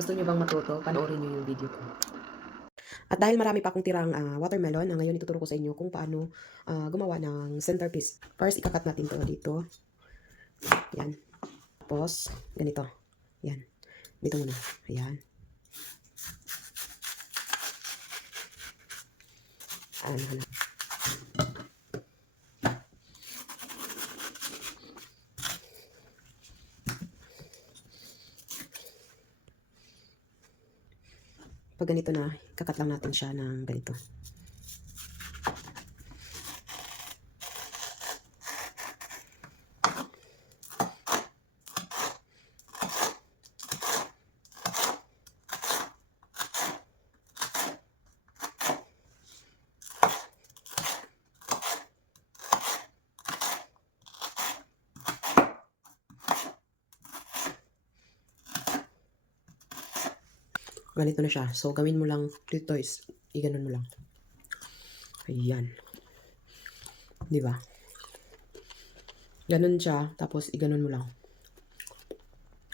Gusto niyo bang matuto? Panoorin niyo yung video ko. At dahil marami pa akong tirang, watermelon, ngayon ituturo ko sa inyo kung paano, gumawa ng centerpiece. First, ika-cut natin 'to dito, 'yan. Tapos ganito, 'yan. Dito muna, ayan. Ano. 'Pag ganito na, ika-cut lang natin siya ng ganito. Ganito na siya. So, gawin mo lang dito is i-gano'n mo lang. Ayan. 'Di ba? Gano'n siya, tapos i-gano'n mo lang.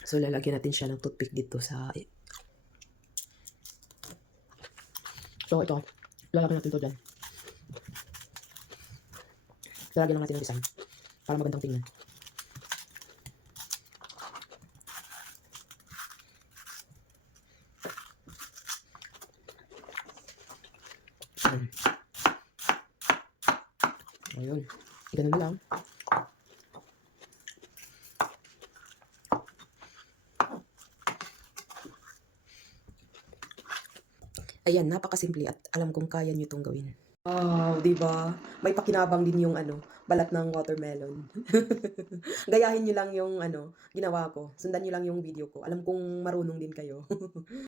So, lalagyan natin siya ng toothpick dito sa so, ito, lalagyan natin 'to diyan. Lalagyan lang natin ng design para magandang tingnan. Ayan. Ayun. I-gano'n mo lang. Ayan, napakasimple at alam kong kaya niyo 'tong gawin. Wow, 'di ba? May pakinabang din yung ano, balat ng watermelon. Gayahin niyo lang yung ano, ginawa ko. Sundan niyo lang yung video ko. Alam kong marunong din kayo.